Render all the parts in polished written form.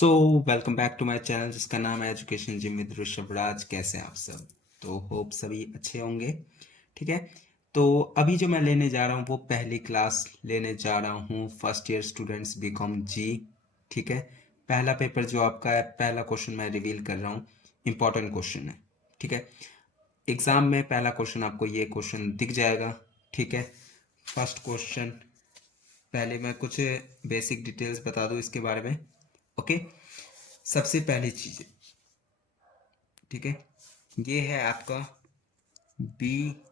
So welcome back to my channel जिसका नाम है education gym with Rishabh Raj. कैसे हैं आप सब? तो होप सभी अच्छे होंगे। ठीक है। तो अभी जो मैं लेने जा रहा हूँ वो पहली क्लास लेने जा रहा हूँ फर्स्ट ईयर स्टूडेंट्स बीकॉम जी। ठीक है। पहला पेपर जो आपका है, पहला क्वेश्चन मैं रिवील कर रहा हूँ। इम्पॉर्टेंट क्वेश्चन है। ठीक है। एग्जाम में पहला क्वेश्चन आपको ये क्वेश्चन दिख जाएगा। ठीक है। फर्स्ट क्वेश्चन, पहले मैं कुछ बेसिक डिटेल्स बता दूँ इसके बारे में। ओके। सबसे पहली चीज, ठीक है, ये है आपका BCOC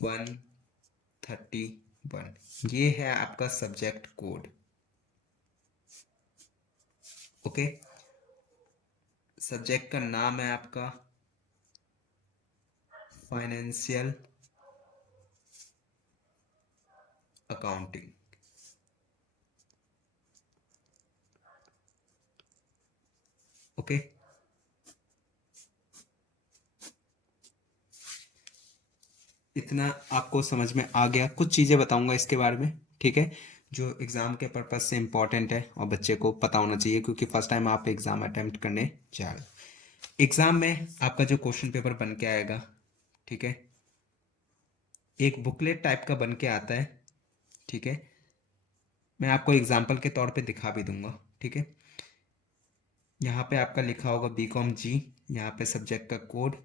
131। ये है आपका सब्जेक्ट कोड। ओके। सब्जेक्ट का नाम है आपका फाइनेंशियल अकाउंटिंग। ओके। इतना आपको समझ में आ गया? कुछ चीज़ें बताऊंगा इसके बारे में, ठीक है, जो एग्ज़ाम के पर्पज़ से इम्पॉर्टेंट है और बच्चे को पता होना चाहिए, क्योंकि फर्स्ट टाइम आप एग्ज़ाम अटेम्प्ट करने जा रहे हो। एग्ज़ाम में आपका जो क्वेश्चन पेपर बन के आएगा, ठीक है, एक बुकलेट टाइप का बन के आता है। ठीक है। मैं आपको एग्जाम्पल के तौर पे दिखा भी दूंगा। ठीक है। यहाँ पे आपका लिखा होगा बीकॉम जी, यहाँ पे सब्जेक्ट का कोड,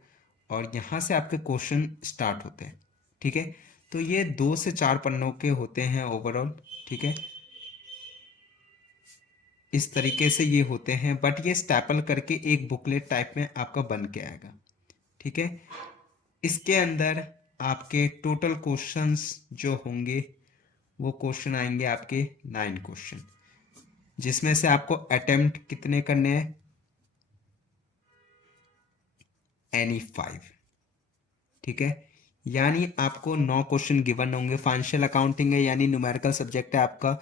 और यहाँ से आपके क्वेश्चन स्टार्ट होते हैं। ठीक है। तो ये 2 से 4 पन्नों के होते हैं ओवरऑल। ठीक है। इस तरीके से ये होते हैं, बट ये स्टैपल करके एक बुकलेट टाइप में आपका बन के आएगा। ठीक है। इसके अंदर आपके टोटल क्वेश्चंस जो होंगे वो क्वेश्चन आएंगे आपके 9 क्वेश्चन, जिसमें से आपको अटेम्प्ट कितने करने हैं? एनी 5। ठीक है। यानी आपको 9 क्वेश्चन गिवन होंगे। फाइनेंशियल अकाउंटिंग है यानी न्यूमेरिकल सब्जेक्ट है आपका,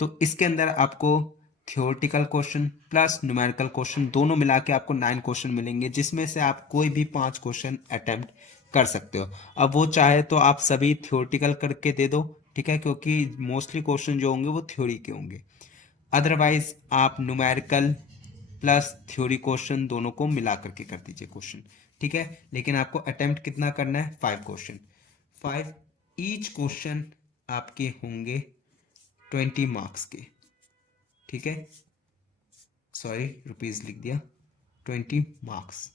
तो इसके अंदर आपको theoretical question plus numerical question दोनों मिला के आपको 9 क्वेश्चन मिलेंगे, जिसमें से आप कोई भी 5 क्वेश्चन अटेम्प्ट कर सकते हो। अब वो चाहे तो आप सभी थियोरेटिकल करके दे दो, ठीक है, क्योंकि मोस्टली क्वेश्चन जो होंगे वो थ्योरी के होंगे। अदरवाइज आप न्यूमेरिकल प्लस थ्योरी क्वेश्चन दोनों को मिला करके कर दीजिए क्वेश्चन। ठीक है। लेकिन आपको अटेम्प्ट कितना करना है? 5 क्वेश्चन। 5 ईच क्वेश्चन आपके होंगे 20 मार्क्स के। ठीक है। सॉरी, रुपीज लिख दिया। 20 मार्क्स।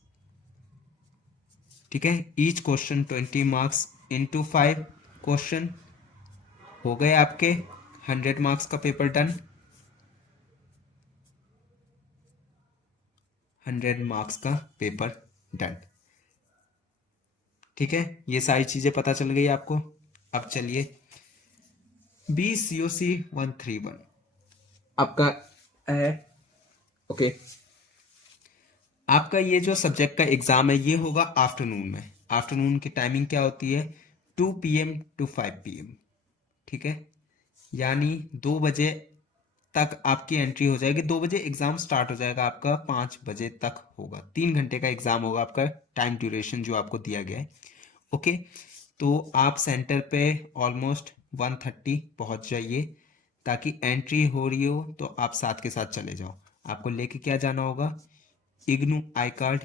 ठीक है। Each question 20 marks into 5 question हो गए आपके 100 मार्क्स का पेपर डन। 100 मार्क्स का पेपर डन। ठीक है। ये सारी चीजें पता चल गई आपको। अब चलिए, BCOC 131 आपका है। ओके। आपका ये जो सब्जेक्ट का एग्जाम है ये होगा आफ्टरनून में। आफ्टरनून की टाइमिंग क्या होती है? 2 PM to 5 PM। ठीक है। यानी 2 बजे तक आपकी एंट्री हो जाएगी। 2 बजे एग्जाम स्टार्ट हो जाएगा आपका, 5 बजे तक होगा। 3 घंटे का एग्जाम होगा आपका, टाइम ड्यूरेशन जो आपको दिया गया है। ओके। तो आप सेंटर पे ऑलमोस्ट 1:30 पहुंच जाइए, ताकि एंट्री हो रही हो तो आप साथ के साथ चले जाओ। आपको लेके क्या जाना होगा? इग्नू आई कार्ड,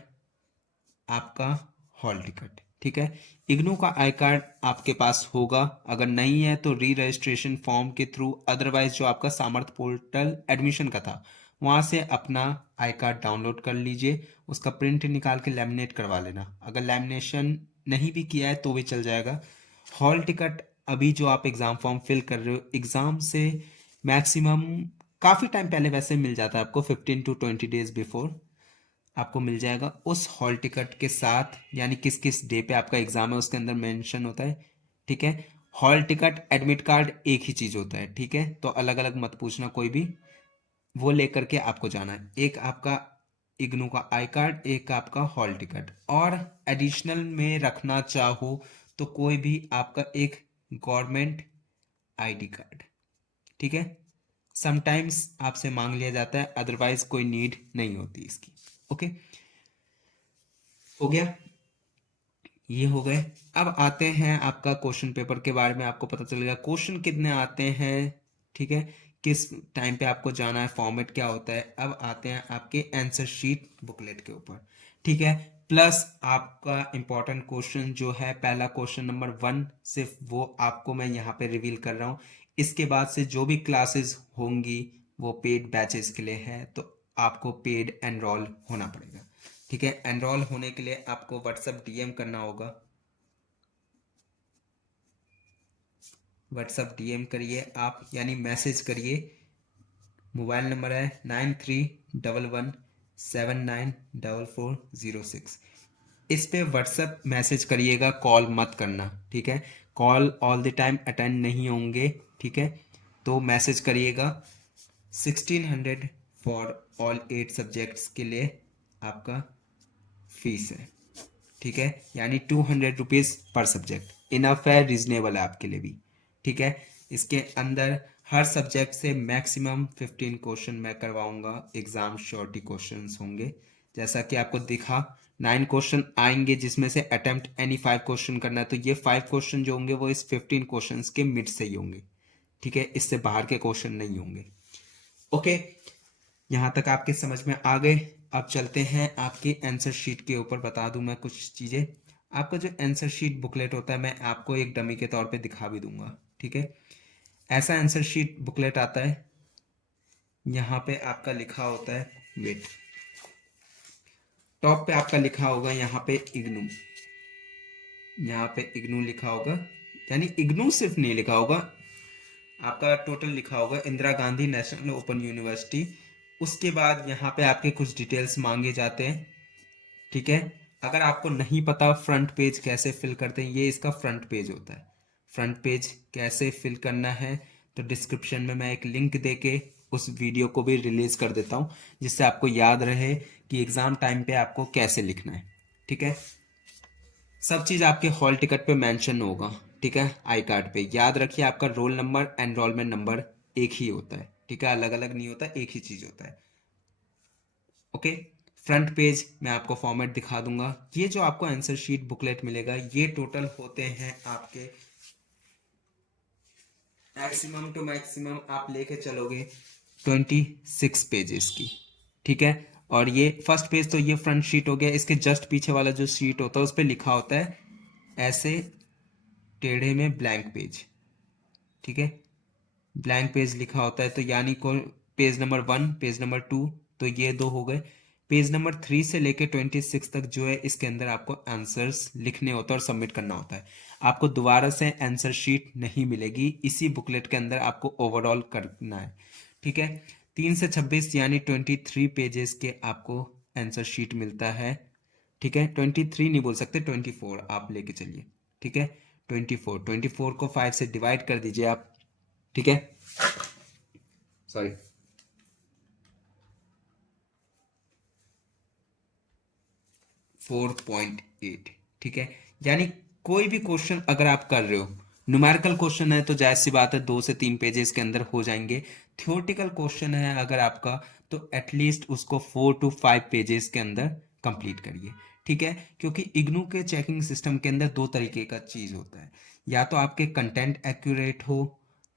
आपका हॉल टिकट। ठीक है। इग्नू का आई कार्ड आपके पास होगा, अगर नहीं है तो री रजिस्ट्रेशन फॉर्म के थ्रू, अदरवाइज जो आपका सामर्थ पोर्टल एडमिशन का था वहां से अपना आई कार्ड डाउनलोड कर लीजिए। उसका प्रिंट निकाल के लैमिनेट करवा लेना। अगर लैमिनेशन नहीं भी किया है तो भी चल जाएगा। हॉल टिकट अभी जो आप एग्ज़ाम फॉर्म फिल कर रहे हो, एग्ज़ाम से मैक्सिमम काफ़ी टाइम पहले वैसे मिल जाता है आपको, 15 to 20 डेज बिफोर आपको मिल जाएगा। उस हॉल टिकट के साथ, यानी किस किस डे पे आपका एग्ज़ाम है उसके अंदर मेंशन होता है। ठीक है। हॉल टिकट एडमिट कार्ड एक ही चीज़ होता है। ठीक है। तो अलग अलग मत पूछना कोई भी, वो लेकर के आपको जाना है। एक आपका इग्नू का आई कार्ड, एक आपका हॉल टिकट, और एडिशनल में रखना चाहो तो कोई भी आपका एक गवर्नमेंट आईडी कार्ड। ठीक है। समटाइम्स आपसे मांग लिया जाता है, अदरवाइज कोई नीड नहीं होती इसकी। ओके। हो गया। ये हो गए। अब आते हैं आपका क्वेश्चन पेपर के बारे में। आपको पता चलेगा क्वेश्चन कितने आते हैं ठीक है, किस टाइम पे आपको जाना है, फॉर्मेट क्या होता है। अब आते हैं आपके आंसर शीट बुकलेट के ऊपर, ठीक है। प्लस आपका इंपॉर्टेंट क्वेश्चन जो है, पहला क्वेश्चन नंबर 1, सिर्फ वो आपको मैं यहाँ पे रिवील कर रहा हूँ। इसके बाद से जो भी क्लासेस होंगी वो पेड बैचेस के लिए है, तो आपको पेड एनरोल होना पड़ेगा, ठीक है। एनरोल होने के लिए आपको व्हाट्सअप डीएम करना होगा, व्हाट्सअप डीएम करिए आप, यानी मैसेज करिए। मोबाइल नंबर है 9311794406। इस पे व्हाट्सएप मैसेज करिएगा, कॉल मत करना, ठीक है। Call all the time attend नहीं होंगे, ठीक है। तो मैसेज करिएगा। 1600 फॉर ऑल 8 सब्जेक्ट्स के लिए आपका फीस है, ठीक है, यानी 200 रुपीज़ पर सब्जेक्ट। इनफ है, रीजनेबल है आपके लिए भी, ठीक है। इसके अंदर हर सब्जेक्ट से मैक्सिमम 15 क्वेश्चन मैं करवाऊंगा, एग्जाम श्योरिटी क्वेश्चंस होंगे। जैसा कि आपको दिखा 9 क्वेश्चन आएंगे, जिसमें से अटेम्प्ट एनी 5 क्वेश्चन करना है, तो ये 5 क्वेश्चन जो होंगे वो इस 15 क्वेश्चन के मिड से ही होंगे, ठीक है, इससे बाहर के क्वेश्चन नहीं होंगे। ओके, यहाँ तक आपके समझ में आ गए। अब चलते हैं आपकी आंसर शीट के ऊपर, बता दूं मैं कुछ चीज़ें। आपका जो आंसर शीट बुकलेट होता है, मैं आपको एक डमी के तौर पे दिखा भी दूंगा, ठीक है। ऐसा आंसर शीट बुकलेट आता है, यहाँ पे आपका लिखा होता है, वेट, टॉप पे आपका लिखा होगा यहाँ पे इग्नू, यहाँ पे इग्नू लिखा होगा, यानी इग्नू सिर्फ नहीं लिखा होगा, आपका टोटल लिखा होगा Indira Gandhi national open university. उसके बाद यहाँ पे आपके कुछ डिटेल्स मांगे जाते हैं, ठीक है। अगर आपको नहीं पता फ्रंट पेज कैसे फिल करते हैं, ये इसका फ्रंट पेज होता है। फ्रंट पेज कैसे फिल करना है, तो डिस्क्रिप्शन में मैं एक लिंक देके उस वीडियो को भी रिलीज कर देता हूँ, जिससे आपको याद रहे कि एग्जाम टाइम पे आपको कैसे लिखना है, ठीक है। सब चीज़ आपके हॉल टिकट पे मेंशन होगा, ठीक है, आई कार्ड पे। याद रखिए, आपका रोल नंबर, एनरोलमेंट नंबर एक ही होता है, ठीक है, अलग अलग नहीं होता, एक ही चीज़ होता है। ओके, फ्रंट पेज मैं आपको फॉर्मेट दिखा दूंगा। ये जो आपको आंसर शीट बुकलेट मिलेगा, ये टोटल होते हैं आपके मैक्सिमम टू मैक्सिमम आप लेके चलोगे 26 पेजेस की, ठीक है। और ये फर्स्ट पेज तो ये फ्रंट शीट हो गया। इसके जस्ट पीछे वाला जो शीट होता है उस पर लिखा होता है ऐसे टेढ़े में ब्लैंक पेज, ठीक है, ब्लैंक पेज लिखा होता है। तो यानी को पेज नंबर 1, पेज नंबर 2, तो ये दो हो गए। पेज नंबर 3 से लेके 26 तक जो है, इसके अंदर आपको आंसर्स लिखने होता है और सबमिट करना होता है। आपको दोबारा से आंसर शीट नहीं मिलेगी, इसी बुकलेट के अंदर आपको ओवरऑल करना है, ठीक है। 3 से 26 यानी 23 पेजेस के आपको आंसर शीट मिलता है, ठीक है। 23 नहीं बोल सकते, 24 आप लेके चलिए, ठीक है। 24 को 5 से डिवाइड कर दीजिए आप, ठीक है, सॉरी, 4.8, ठीक है। यानी कोई भी क्वेश्चन अगर आप कर रहे हो, न्यूमेरिकल क्वेश्चन है तो जायज सी बात है 2 से 3 पेजेस के अंदर हो जाएंगे। थियोरटिकल क्वेश्चन है अगर आपका, तो एटलीस्ट उसको 4 to 5 पेजेस के अंदर कंप्लीट करिए, ठीक है। क्योंकि इग्नू के चेकिंग सिस्टम के अंदर दो तरीके का चीज़ होता है, या तो आपके कंटेंट एक्यूरेट हो,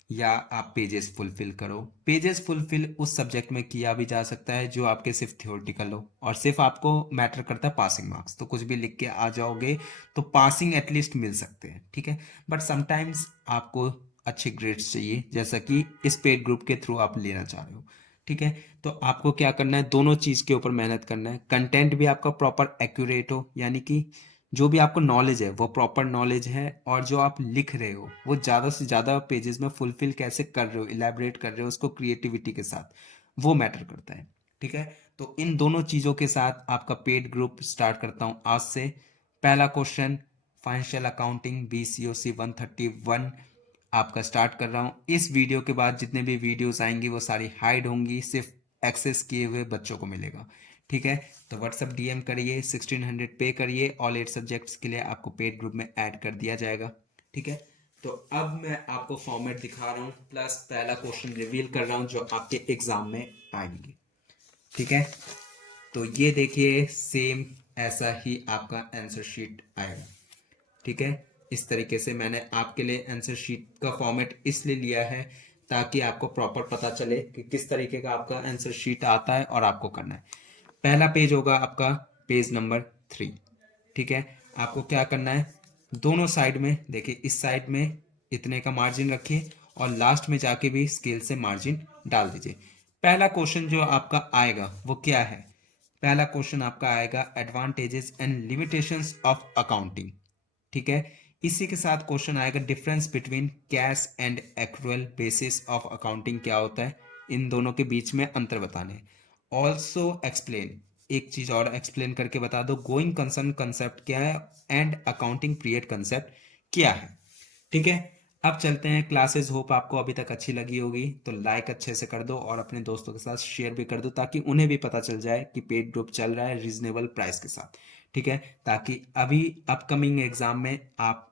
या आप पेजेस फुलफिल करो। पेजेस फुलफिल उस सब्जेक्ट में किया भी जा सकता है जो आपके सिर्फ थियोरटिकल हो, और सिर्फ आपको मैटर करता है पासिंग मार्क्स, तो कुछ भी लिख के आ जाओगे तो पासिंग एटलीस्ट मिल सकते हैं, ठीक है। बट समटाइम्स आपको अच्छे ग्रेड्स चाहिए, जैसा कि इस पेड ग्रुप के थ्रू आप लेना चाह रहे हो, ठीक है। तो आपको क्या करना है, दोनों चीज़ के ऊपर मेहनत करना है। कंटेंट भी आपका प्रॉपर एक्यूरेट हो, यानी कि जो भी आपको नॉलेज है वो प्रॉपर नॉलेज है, और जो आप लिख रहे हो वो ज़्यादा से ज़्यादा पेजेस में फुलफिल कैसे कर रहे हो, इलेबरेट कर रहे हो उसको क्रिएटिविटी के साथ, वो मैटर करता है, ठीक है। तो इन दोनों चीज़ों के साथ आपका पेड ग्रुप स्टार्ट करता हूँ आज से। पहला क्वेश्चन, फाइनेंशियल अकाउंटिंग BCOC 131 आपका स्टार्ट कर रहा हूँ। इस वीडियो के बाद जितने भी वीडियोस आएंगी वो सारी हाइड होंगी, सिर्फ एक्सेस किए हुए बच्चों को मिलेगा, ठीक है। तो व्हाट्सअप डीएम करिए, 1600 पे करिए, ऑल 8 सब्जेक्ट्स के लिए आपको पेड ग्रुप में ऐड कर दिया जाएगा, ठीक है। तो अब मैं आपको फॉर्मेट दिखा रहा हूँ, प्लस पहला क्वेश्चन रिवील कर रहा हूँ जो आपके एग्जाम में आएंगे, ठीक है। तो ये देखिए, सेम ऐसा ही आपका आंसर शीट आएगा, ठीक है। इस तरीके से मैंने आपके लिए आंसर शीट का फॉर्मेट इसलिए लिया है ताकि आपको प्रॉपर पता चले कि किस तरीके का आपका आंसर शीट आता है और आपको करना है। पहला पेज होगा आपका पेज नंबर 3, ठीक है। आपको क्या करना है, दोनों साइड में देखिए, इस साइड में इतने का मार्जिन रखिए और लास्ट में जाके भी स्केल से मार्जिन डाल दीजिए। पहला क्वेश्चन जो आपका आएगा वो क्या है, पहला क्वेश्चन आपका आएगा advantages and limitations of accounting, ठीक है। इसी के साथ क्वेश्चन आएगा difference between cash and accrual basis of accounting, क्या होता है, इन दोनों के बीच में अंतर बताने। ऑल्सो एक्सप्लेन, एक चीज और एक्सप्लेन करके बता दो, गोइंग कंसर्न कंसेप्ट क्या है एंड अकाउंटिंग पीरियड कंसेप्ट क्या है, ठीक है। अब चलते हैं क्लासेस, होप आपको अभी तक अच्छी लगी होगी, तो लाइक अच्छे से कर दो और अपने दोस्तों के साथ शेयर भी कर दो ताकि उन्हें भी पता चल जाए कि पेड ग्रुप चल रहा है रीजनेबल प्राइस के साथ, ठीक है, ताकि अभी अपकमिंग एग्जाम में आप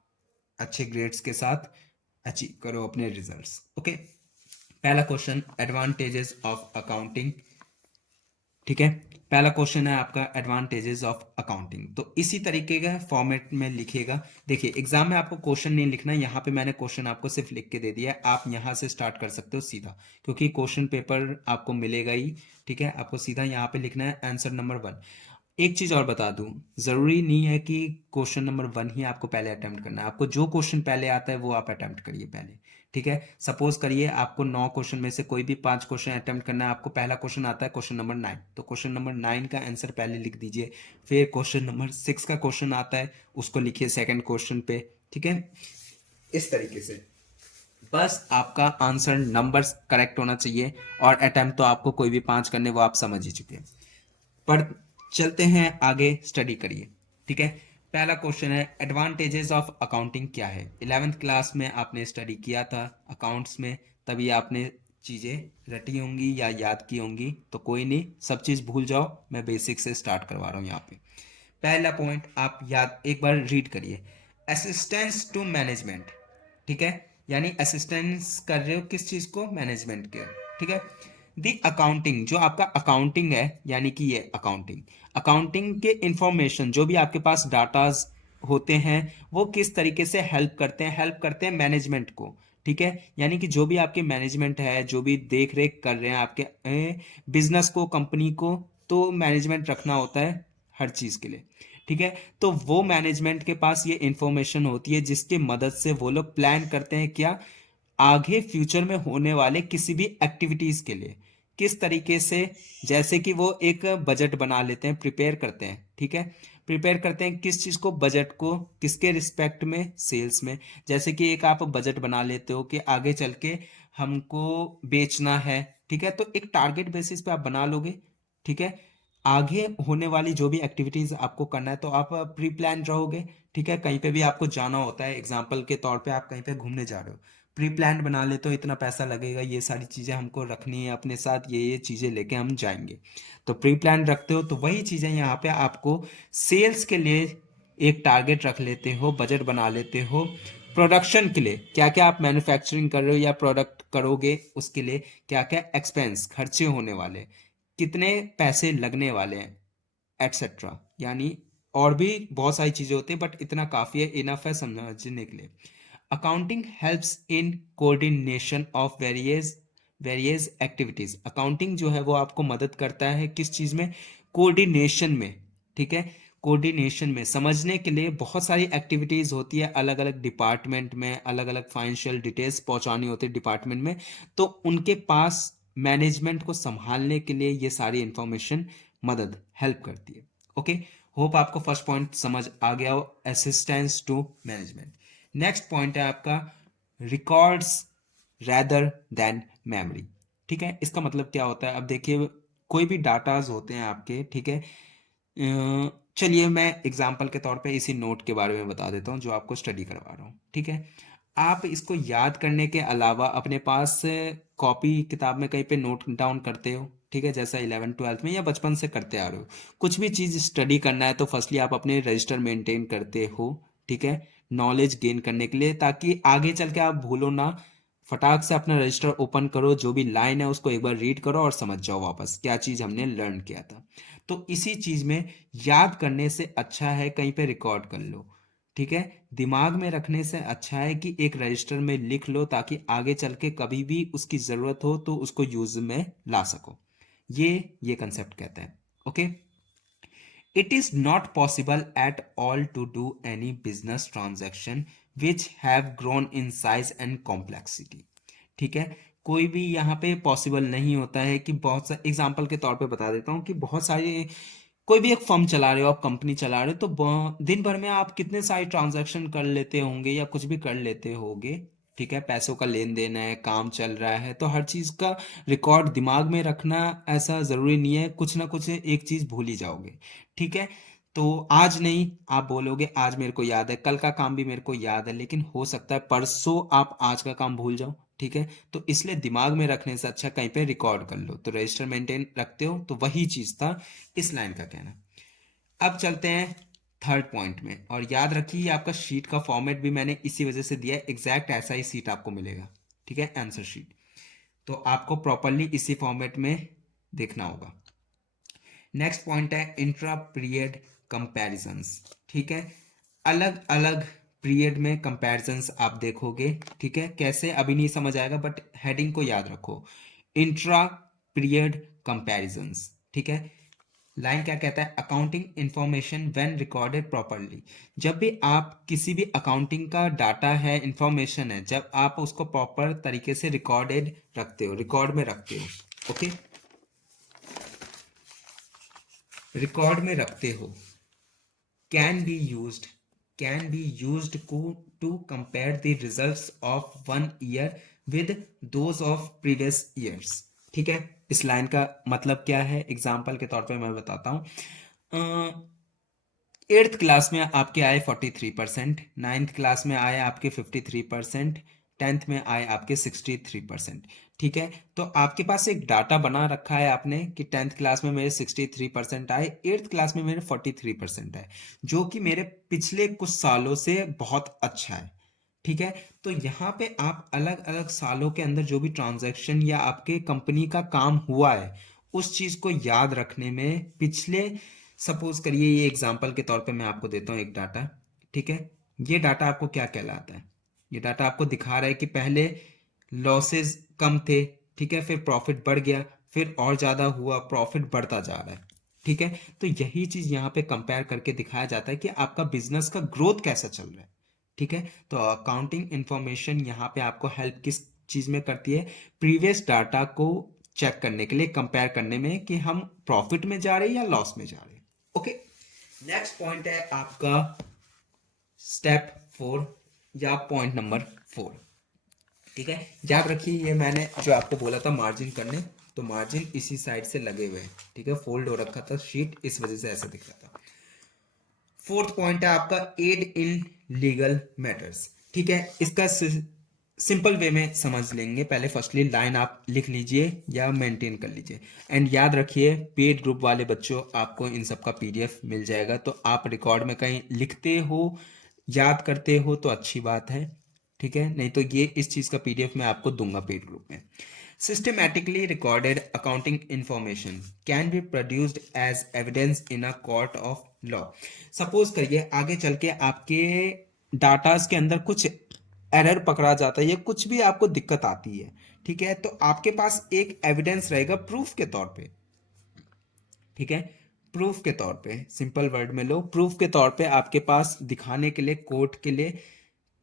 अच्छे ग्रेड्स के साथ अचीव करो अपने रिजल्ट्स। ओके, पहला क्वेश्चन एडवांटेजेस ऑफ अकाउंटिंग, ठीक है। पहला क्वेश्चन है आपका एडवांटेजेस ऑफ अकाउंटिंग, तो इसी तरीके का फॉर्मेट में लिखिएगा। देखिए एग्जाम में आपको क्वेश्चन नहीं लिखना, यहाँ पे मैंने क्वेश्चन आपको सिर्फ लिख के दे दिया है, आप यहाँ से स्टार्ट कर सकते हो सीधा, क्योंकि क्वेश्चन पेपर आपको मिलेगा ही, ठीक है। आपको सीधा यहाँ पे लिखना है आंसर नंबर 1। एक चीज और बता दूं, जरूरी नहीं है कि क्वेश्चन नंबर 1 ही आपको पहले अटेम्प्ट करना है, आपको जो क्वेश्चन पहले आता है वो आप अटेम्प्ट करिए पहले, ठीक है। सपोज करिए आपको 9 क्वेश्चन में से कोई भी 5 क्वेश्चन अटेम्प्ट करना है, आपको पहला क्वेश्चन आता है क्वेश्चन नंबर 9, तो क्वेश्चन नंबर 9 का आंसर पहले लिख दीजिए। फिर क्वेश्चन नंबर 6 का क्वेश्चन आता है, उसको लिखिए सेकंड क्वेश्चन पे, ठीक है। इस तरीके से बस आपका आंसर नंबर्स करेक्ट होना चाहिए, और अटेम्प्ट तो आपको कोई भी 5 करने वो आप समझ ही चुके हैं। पर चलते हैं आगे, स्टडी करिए, ठीक है। पहला क्वेश्चन है एडवांटेजेस ऑफ अकाउंटिंग क्या है। 11th क्लास में आपने स्टडी किया था अकाउंट्स में, तभी आपने चीज़ें रटी होंगी या याद की होंगी, तो कोई नहीं, सब चीज़ भूल जाओ, मैं बेसिक से स्टार्ट करवा रहा हूँ यहाँ पे। पहला पॉइंट आप याद एक बार रीड करिए, असिस्टेंस टू मैनेजमेंट, ठीक है, यानी असिस्टेंस कर रहे हो किस चीज को, मैनेजमेंट के, ठीक है। दी अकाउंटिंग, जो आपका अकाउंटिंग है, यानी कि ये अकाउंटिंग, अकाउंटिंग के इंफॉर्मेशन जो भी आपके पास डाटाज होते हैं वो किस तरीके से हेल्प करते हैं मैनेजमेंट को, ठीक है। यानी कि जो भी आपके मैनेजमेंट है, जो भी देख रेख कर रहे हैं आपके बिजनेस को, कंपनी को, तो मैनेजमेंट रखना होता है हर चीज के लिए, ठीक है। तो वो मैनेजमेंट के पास ये इंफॉर्मेशन होती है जिसके मदद से वो लोग प्लान करते हैं क्या, आगे फ्यूचर में होने वाले किसी भी एक्टिविटीज के लिए किस तरीके से, जैसे कि वो एक बजट बना लेते हैं, प्रिपेयर करते हैं, ठीक है। प्रिपेयर करते हैं किस चीज को, बजट को, किसके रिस्पेक्ट में, सेल्स में। जैसे कि एक आप बजट बना लेते हो कि आगे चल के हमको बेचना है, ठीक है, तो एक टारगेट बेसिस पे आप बना लोगे, ठीक है। आगे होने वाली जो भी एक्टिविटीज आपको करना है तो आप प्री प्लान रहोगे, ठीक है। कहीं पे भी आपको जाना होता है, एग्जाम्पल के तौर पे आप कहीं पे घूमने जा रहे हो, प्री प्लान बना ले तो इतना पैसा लगेगा, ये सारी चीज़ें हमको रखनी है अपने साथ, ये चीज़ें लेके हम जाएंगे, तो प्री प्लान रखते हो। तो वही चीज़ें यहाँ पे आपको सेल्स के लिए एक टारगेट रख लेते हो, बजट बना लेते हो। प्रोडक्शन के लिए क्या क्या आप मैन्युफैक्चरिंग कर रहे हो या प्रोडक्ट करोगे, उसके लिए क्या क्या एक्सपेंस खर्चे होने वाले, कितने पैसे लगने वाले हैं, एटसेट्रा, यानी और भी बहुत सारी चीज़ें होती है, बट इतना काफ़ी है, इनफ है समझने के लिए। Accounting helps in coordination of various various activities, accounting जो है वो आपको मदद करता है किस चीज़ में, कोऑर्डिनेशन में, ठीक है। कोऑर्डिनेशन में समझने के लिए बहुत सारी एक्टिविटीज होती है अलग अलग डिपार्टमेंट में, अलग अलग फाइनेंशियल डिटेल्स पहुंचानी होती है डिपार्टमेंट में, तो उनके पास मैनेजमेंट को संभालने के लिए ये सारी इंफॉर्मेशन मदद हेल्प करती है। ओके, होप आपको फर्स्ट पॉइंट समझ आ गया हो, assistance to management. Next point है आपका रिकॉर्ड्स रैदर देन मेमोरी, ठीक है। इसका मतलब क्या होता है, अब देखिए कोई भी डाटाज होते हैं आपके, ठीक है। चलिए मैं एग्जाम्पल के तौर पे इसी नोट के बारे में बता देता हूँ जो आपको स्टडी करवा रहा हूँ, ठीक है। आप इसको याद करने के अलावा अपने पास कॉपी किताब में कहीं पे नोट डाउन करते हो, ठीक है, जैसा 11th 12th में या बचपन से करते आ रहे हो। कुछ भी चीज़ स्टडी करना है तो फर्स्टली आप अपने रजिस्टर मेंटेन करते हो, ठीक है, नॉलेज गेन करने के लिए, ताकि आगे चल के आप भूलो ना, फटाक से अपना रजिस्टर ओपन करो, जो भी लाइन है उसको एक बार रीड करो और समझ जाओ वापस क्या चीज़ हमने लर्न किया था। तो इसी चीज़ में याद करने से अच्छा है कहीं पे रिकॉर्ड कर लो, ठीक है, दिमाग में रखने से अच्छा है कि एक रजिस्टर में लिख लो ताकि आगे चल के कभी भी उसकी ज़रूरत हो तो उसको यूज में ला सको। ये कंसेप्ट कहता है। Okay, it is not possible at all to do any business transaction which have grown in size and complexity। ठीक है, कोई भी यहाँ पे पॉसिबल नहीं होता है कि बहुत सा एग्जांपल के तौर पे बता देता हूँ कि बहुत सारे कोई भी एक फर्म चला रहे हो, आप कंपनी चला रहे हो, तो दिन भर में आप कितने सारे ट्रांजैक्शन कर लेते होंगे या कुछ भी कर लेते होंगे। ठीक है, पैसों का लेन देन है, काम चल रहा है, तो हर चीज़ का रिकॉर्ड दिमाग में रखना ऐसा ज़रूरी नहीं है, कुछ ना कुछ एक चीज़ भूल ही जाओगे। ठीक है, तो आज नहीं, आप बोलोगे आज मेरे को याद है, कल का काम भी मेरे को याद है, लेकिन हो सकता है परसों आप आज का काम भूल जाओ। ठीक है, तो इसलिए दिमाग में रखने से अच्छा कहीं पे रिकॉर्ड कर लो। तो रजिस्टर मेंटेन रखते हो, तो वही चीज़ था इस लाइन का कहना। अब चलते हैं थर्ड पॉइंट में, और याद रखिए आपका शीट का फॉर्मेट भी मैंने इसी वजह से दिया है, एग्जैक्ट ऐसा ही सीट आपको मिलेगा। ठीक है, आंसर शीट, तो आपको प्रॉपरली इसी फॉर्मेट में देखना होगा। नेक्स्ट पॉइंट है इंट्रा पीरियड कंपैरिजंस। ठीक है, अलग अलग पीरियड में कंपैरिजंस आप देखोगे। ठीक है, कैसे अभी नहीं समझ आएगा, बट हेडिंग को याद रखो, इंट्रा पीरियड कंपैरिजंस। ठीक है, लाइन क्या कहता है, accounting information when recorded properly. जब भी आप किसी भी अकाउंटिंग का डाटा है, इंफॉर्मेशन है, जब आप उसको प्रॉपर तरीके से रिकॉर्डेड रखते हो, रिकॉर्ड में रखते हो। ओके, रिकॉर्ड में रखते हो, can be used, can be used to compare the results of one year with those of previous years. ठीक है, इस लाइन का मतलब क्या है, एग्जाम्पल के तौर पे मैं बताता हूँ। एट्थ क्लास में आपके आए 43%, नाइन्थ क्लास में आए आपके 53%, टेंथ में आए आपके 63%। ठीक है, तो आपके पास एक डाटा बना रखा है आपने कि टेंथ क्लास में मेरे 63% आए, एट्थ क्लास में मेरे 43% आए, जो कि मेरे पिछले कुछ सालों से बहुत अच्छा है। ठीक है, तो यहाँ पे आप अलग अलग सालों के अंदर जो भी ट्रांजैक्शन या आपके कंपनी का काम हुआ है, उस चीज़ को याद रखने में पिछले, सपोज करिए ये एग्जांपल के तौर पे मैं आपको देता हूँ एक डाटा। ठीक है, ये डाटा आपको क्या कहलाता है, ये डाटा आपको दिखा रहा है कि पहले लॉसेस कम थे, ठीक है, फिर प्रॉफिट बढ़ गया, फिर और ज़्यादा हुआ, प्रॉफिट बढ़ता जा रहा है। ठीक है, तो यही चीज़ यहाँ पे कंपेयर करके दिखाया जाता है कि आपका बिजनेस का ग्रोथ कैसा चल रहा है। ठीक है, तो अकाउंटिंग इंफॉर्मेशन यहाँ पे आपको हेल्प किस चीज़ में करती है, प्रीवियस डाटा को चेक करने के लिए, कंपेयर करने में कि हम प्रॉफिट में जा रहे हैं या लॉस में जा रहे हैं। ओके, नेक्स्ट पॉइंट है आपका स्टेप 4 या पॉइंट नंबर 4। ठीक है, याद रखिए ये मैंने जो आपको बोला था मार्जिन करने, तो मार्जिन इसी साइड से लगे हुए हैं। ठीक है, फोल्ड हो रखा था शीट, इस वजह से ऐसा दिख रहा था। फोर्थ पॉइंट है आपका एड इन लीगल मैटर्स। ठीक है, इसका सिंपल वे में समझ लेंगे, पहले फर्स्टली लाइन आप लिख लीजिए या मेंटेन कर लीजिए, एंड याद रखिए पेड ग्रुप वाले बच्चों आपको इन सब का पीडीएफ मिल जाएगा, तो आप रिकॉर्ड में कहीं लिखते हो, याद करते हो तो अच्छी बात है। ठीक है, नहीं तो ये इस चीज़ का पीडीएफ मैं आपको दूंगा पेड ग्रुप में। Systematically recorded accounting information can be produced as evidence in a court of law. Suppose करिए आगे चल के आपके डाटाज के अंदर कुछ एरर पकड़ा जाता है या कुछ भी आपको दिक्कत आती है। ठीक है, तो आपके पास एक एविडेंस रहेगा प्रूफ के तौर पे। ठीक है, प्रूफ के तौर पे, सिंपल वर्ड में लो, प्रूफ के तौर पे आपके पास दिखाने के लिए, कोर्ट के लिए,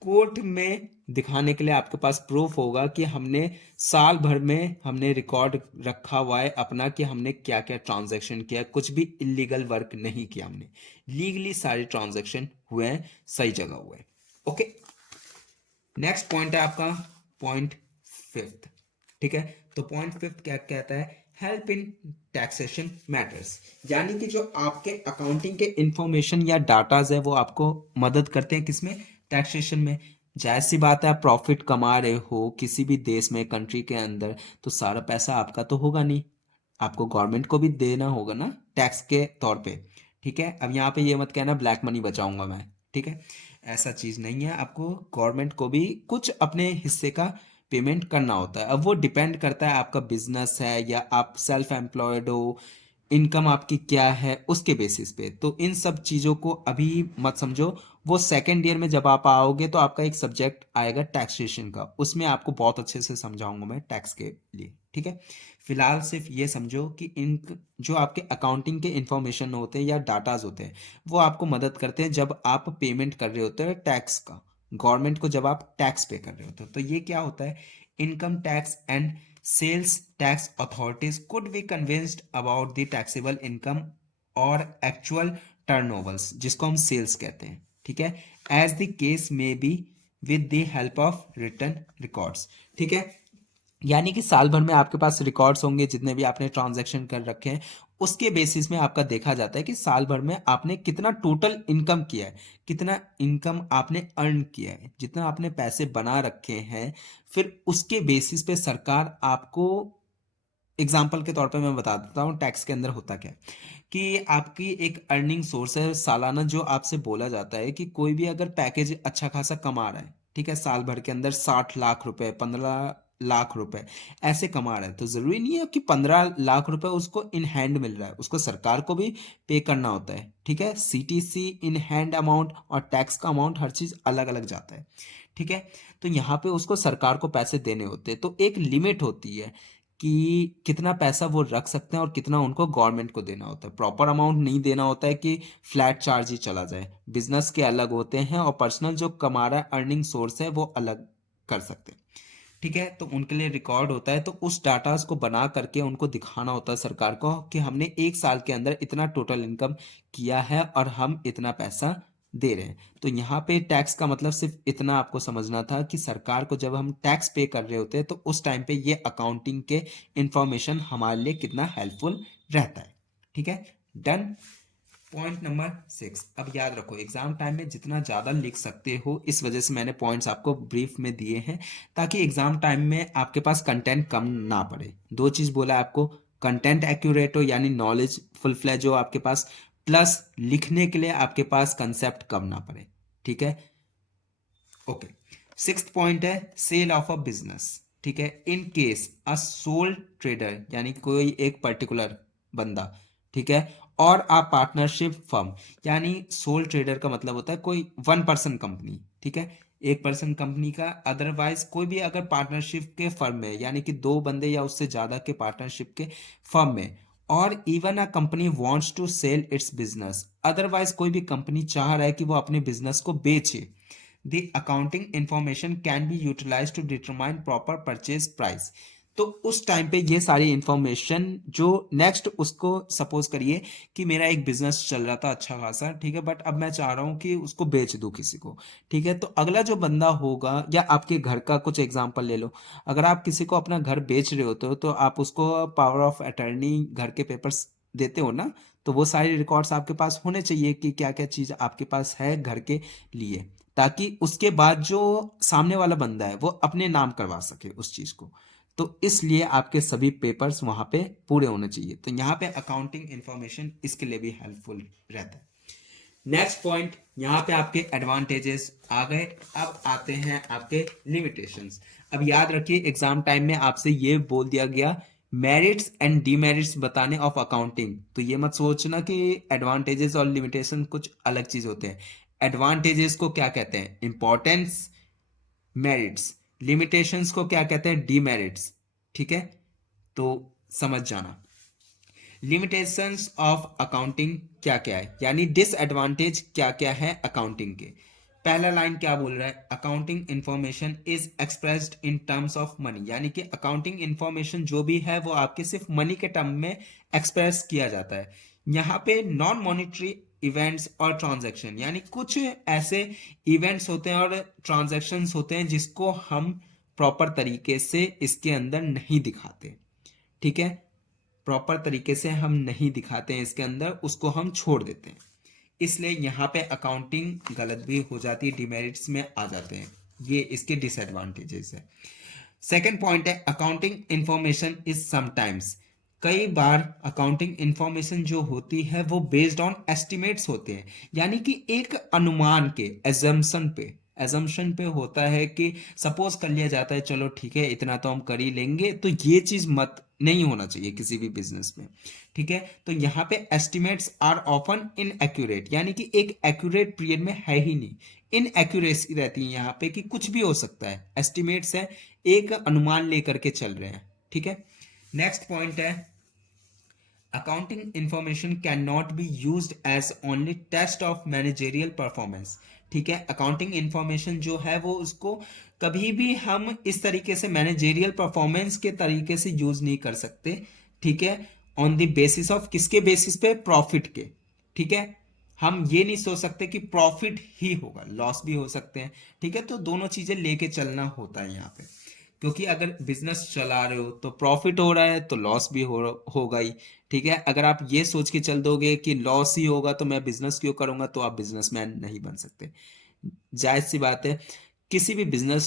कोर्ट में दिखाने के लिए आपके पास प्रूफ होगा कि हमने साल भर में हमने रिकॉर्ड रखा हुआ है अपना कि हमने क्या क्या ट्रांजैक्शन किया, कुछ भी इलीगल वर्क नहीं किया हमने, लीगली सारे ट्रांजैक्शन हुए हैं, सही जगह हुए हैं। ओके, नेक्स्ट पॉइंट है आपका पॉइंट फिफ्थ। ठीक है, तो पॉइंट फिफ्थ क्या कहता है, हेल्प इन टैक्सेशन मैटर्स, यानी कि जो आपके अकाउंटिंग के इंफॉर्मेशन या डाटाज है वो आपको मदद करते हैं किसमें, टैक्सेशन में। जायज़ सी बात है, आप प्रॉफिट कमा रहे हो किसी भी देश में, कंट्री के अंदर, तो सारा पैसा आपका तो होगा नहीं, आपको गवर्नमेंट को भी देना होगा ना टैक्स के तौर पे। ठीक है, अब यहाँ पे ये मत कहना ब्लैक मनी बचाऊंगा मैं। ठीक है, ऐसा चीज़ नहीं है, आपको गवर्नमेंट को भी कुछ अपने हिस्से का पेमेंट करना होता है। अब वो डिपेंड करता है आपका बिजनेस है या आप सेल्फ एम्प्लॉयड हो, इनकम आपकी क्या है उसके बेसिस पे। तो इन सब चीज़ों को अभी मत समझो, वो सेकेंड ईयर में जब आप आओगे तो आपका एक सब्जेक्ट आएगा टैक्सेशन का, उसमें आपको बहुत अच्छे से समझाऊंगा मैं टैक्स के लिए, ठीक है। फिलहाल सिर्फ ये समझो कि इन जो आपके अकाउंटिंग के इंफॉर्मेशन होते हैं या डाटाज होते हैं वो आपको मदद करते हैं जब आप पेमेंट कर रहे होते हैं टैक्स का, गवर्नमेंट को जब आप टैक्स पे कर रहे होते हो। तो ये क्या होता है, income tax and sales tax authorities could be convinced about the taxable income और actual turnovers जिसको हम सेल्स कहते हैं, ठीक है, as the case may be with the help of return records, ठीक है। यानी कि साल भर में आपके पास रिकॉर्ड्स होंगे जितने भी आपने ट्रांजैक्शन कर रखे हैं, उसके बेसिस में आपका देखा जाता है कि साल भर में आपने कितना टोटल इनकम किया है, कितना इनकम आपने अर्न किया है, जितना आपने पैसे बना रखे हैं। फिर उसके बेसिस पे सरकार आपको, एग्जाम्पल के तौर पे मैं बता देता हूँ टैक्स के अंदर होता क्या है कि आपकी एक अर्निंग सोर्स है सालाना, जो आपसे बोला जाता है कि कोई भी अगर पैकेज अच्छा खासा कमा रहा है, ठीक है, साल भर के अंदर 60 लाख रुपए, 15 लाख रुपए ऐसे कमा रहा है, तो जरूरी नहीं है कि 15 लाख रुपए उसको इन हैंड मिल रहा है, उसको सरकार को भी पे करना होता है, ठीक है। सीटीसी इन हैंड अमाउंट और टैक्स का अमाउंट हर चीज अलग अलग जाता है, ठीक है। तो यहाँ पे उसको सरकार को पैसे देने होते हैं, तो एक लिमिट होती है कि कितना पैसा वो रख सकते हैं और कितना उनको गवर्नमेंट को देना होता है। प्रॉपर अमाउंट नहीं देना होता है कि फ्लैट चार्ज ही चला जाए। बिजनेस के अलग होते हैं और पर्सनल जो कमा रहा है अर्निंग सोर्स है वो अलग कर सकते हैं, ठीक है। तो उनके लिए रिकॉर्ड होता है, तो उस डाटास को बना करके उनको दिखाना होता है सरकार को कि हमने एक साल के अंदर इतना टोटल इनकम किया है और हम इतना पैसा दे रहे हैं। तो यहाँ पे टैक्स का मतलब सिर्फ इतना आपको समझना था कि सरकार को जब हम टैक्स पे कर रहे होते हैं तो उस टाइम पे ये अकाउंटिंग के इंफॉर्मेशन हमारे लिए कितना हेल्पफुल रहता है, ठीक है। डन। पॉइंट नंबर 6, अब याद रखो एग्जाम टाइम में जितना ज़्यादा लिख सकते हो, इस वजह से मैंने पॉइंट्स आपको ब्रीफ में दिए हैं ताकि एग्जाम टाइम में आपके पास कंटेंट कम ना पड़े। दो चीज़ बोला है आपको, कंटेंट एक्यूरेट हो यानी नॉलेज फुल फ्लैज हो आपके पास, प्लस लिखने के लिए आपके पास कंसेप्ट कम ना पड़े, ठीक है। ओके, सिक्स्थ पॉइंट है सेल ऑफ अ बिजनेस, ठीक है। In case a soul trader यानी कोई एक पर्टिकुलर बंदा, ठीक है, और आ पार्टनरशिप फर्म, यानी सोल ट्रेडर का मतलब होता है कोई वन पर्सन कंपनी, ठीक है, एक पर्सन कंपनी का, अदरवाइज कोई भी अगर पार्टनरशिप के फर्म में यानी कि दो बंदे या उससे ज्यादा के पार्टनरशिप के फर्म में, और even a company wants to sell its business, otherwise कोई भी कंपनी चाह रहा है कि वो अपने बिजनेस को बेचे, the accounting information can be utilized to determine proper purchase price। तो उस टाइम पे ये सारी इंफॉर्मेशन जो नेक्स्ट उसको सपोज करिए कि मेरा एक बिजनेस चल रहा था अच्छा खासा, ठीक है, बट अब मैं चाह रहा हूँ कि उसको बेच दूं किसी को, ठीक है। तो अगला जो बंदा होगा, या आपके घर का कुछ एग्जांपल ले लो, अगर आप किसी को अपना घर बेच रहे होते हो तो आप उसको पावर ऑफ अटर्नी घर के पेपर्स देते हो ना, तो वो सारे रिकॉर्ड्स आपके पास होने चाहिए कि क्या क्या चीज आपके पास है घर के लिए, ताकि उसके बाद जो सामने वाला बंदा है वो अपने नाम करवा सके उस चीज को। तो इसलिए आपके सभी पेपर्स वहां पे पूरे होने चाहिए। तो यहाँ पे अकाउंटिंग इंफॉर्मेशन इसके लिए भी हेल्पफुल रहता है। नेक्स्ट पॉइंट, यहाँ पे आपके एडवांटेजेस आ गए, अब आते हैं आपके लिमिटेशंस। अब याद रखिए एग्जाम टाइम में आपसे ये बोल दिया गया मेरिट्स एंड डीमेरिट्स बताने ऑफ अकाउंटिंग, तो ये मत सोचना कि एडवांटेजेस और लिमिटेशन कुछ अलग चीज होते हैं। एडवांटेजेस को क्या कहते हैं, इंपॉर्टेंस, मेरिट्स, लिमिटेशंस को क्या कहते हैं, डीमेरिट्स, ठीक है। तो समझ जाना लिमिटेशंस ऑफ अकाउंटिंग क्या क्या है, यानी डिसएडवांटेज क्या क्या है अकाउंटिंग के। पहला लाइन क्या बोल रहा है, accounting information is expressed in terms of money, यानी कि अकाउंटिंग इंफॉर्मेशन जो भी है वो आपके सिर्फ मनी के टर्म में एक्सप्रेस किया जाता है। यहाँ पे नॉन मॉनिटरी इवेंट्स और ट्रांजैक्शन, यानी कुछ ऐसे इवेंट्स होते हैं और ट्रांजैक्शंस होते हैं जिसको हम प्रॉपर तरीके से इसके अंदर नहीं दिखाते, ठीक है, प्रॉपर तरीके से हम नहीं दिखाते हैं इसके अंदर, उसको हम छोड़ देते हैं, इसलिए यहाँ पे अकाउंटिंग गलत भी हो जाती है, डिमेरिट्स में आ जाते हैं, ये इसके डिसएडवांटेजेस है। सेकेंड पॉइंट है अकाउंटिंग इंफॉर्मेशन इज समटाइम्स, कई बार अकाउंटिंग इंफॉर्मेशन जो होती है वो बेस्ड ऑन एस्टिमेट्स होते हैं, यानी कि एक अनुमान के एजम्पशन पे, एजम्पशन पे होता है कि सपोज कर लिया जाता है चलो ठीक है इतना तो हम कर ही लेंगे, तो ये चीज मत नहीं होना चाहिए किसी भी बिजनेस में। ठीक है, तो यहाँ पे एस्टिमेट्स आर ऑफन इनएक्यूरेट, यानी कि एक एक्यूरेट पीरियड में है ही नहीं, इनएक्यूरेसी रहती है यहाँ पे कि कुछ भी हो सकता है। एस्टिमेट्स है, एक अनुमान लेकर के चल रहे हैं। ठीक है, नेक्स्ट पॉइंट है accounting information cannot be used as only test of managerial performance। ठीक है, अकाउंटिंग इंफॉर्मेशन जो है वो उसको कभी भी हम इस तरीके से मैनेजेरियल परफॉर्मेंस के तरीके से यूज नहीं कर सकते। ठीक है, ऑन द बेसिस ऑफ किसके बेसिस पे, प्रॉफिट के। ठीक है, हम ये नहीं सोच सकते कि प्रॉफिट ही होगा, लॉस भी हो सकते हैं। ठीक है, तो दोनों चीजें लेके चलना होता है यहाँ पे, क्योंकि अगर बिजनेस चला रहे हो तो प्रॉफिट हो रहा है तो लॉस भी होगा ही। ठीक है, अगर आप ये सोच के चल दोगे कि लॉस ही होगा तो मैं बिजनेस क्यों करूंगा, तो आप बिजनेसमैन नहीं बन सकते। जायज सी बात है, किसी भी बिजनेस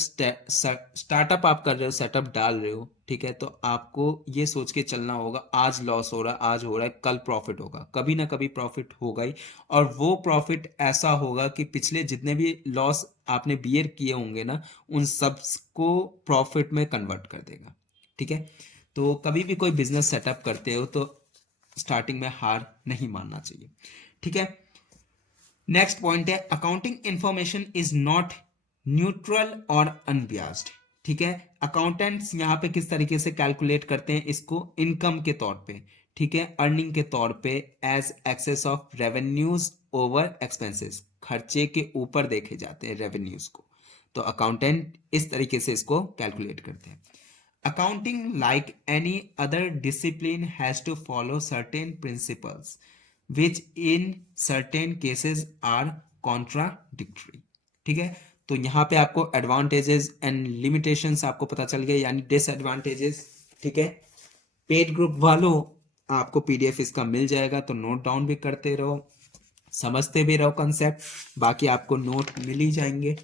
स्टार्टअप आप कर रहे हो, सेटअप डाल रहे हो, ठीक है, तो आपको ये सोच के चलना होगा आज लॉस हो रहा है, आज हो रहा है, कल प्रॉफिट होगा, कभी ना कभी प्रॉफिट होगा ही। और वो प्रॉफिट ऐसा होगा कि पिछले जितने भी लॉस आपने बियर किए होंगे ना, उन सबको प्रॉफिट में कन्वर्ट कर देगा। ठीक है, तो कभी भी कोई बिजनेस सेटअप करते हो तो स्टार्टिंग में हार नहीं मानना चाहिए। ठीक है, नेक्स्ट पॉइंट है accounting information is not neutral और अनबियास्ड। ठीक है, अकाउंटेंट्स यहाँ पे किस तरीके से कैलकुलेट करते हैं इसको, इनकम के तौर पे, ठीक है, अर्निंग के तौर पे, as excess of revenues over expenses, खर्चे के ऊपर देखे जाते हैं रेवेन्यूज को। तो अकाउंटेंट इस तरीके से इसको कैलकुलेट करते हैं। Accounting, like any other discipline, has to follow certain principles, which in certain cases are contradictory। ठीक है, तो यहाँ पे आपको एडवांटेजेस एंड लिमिटेशंस आपको पता चल गए, यानी डिसएडवांटेजेस। ठीक है, पेड ग्रुप वालों आपको पीडीएफ इसका मिल जाएगा, तो नोट डाउन भी करते रहो, समझते भी रहो कंसेप्ट, बाकी आपको नोट मिल ही जाएंगे।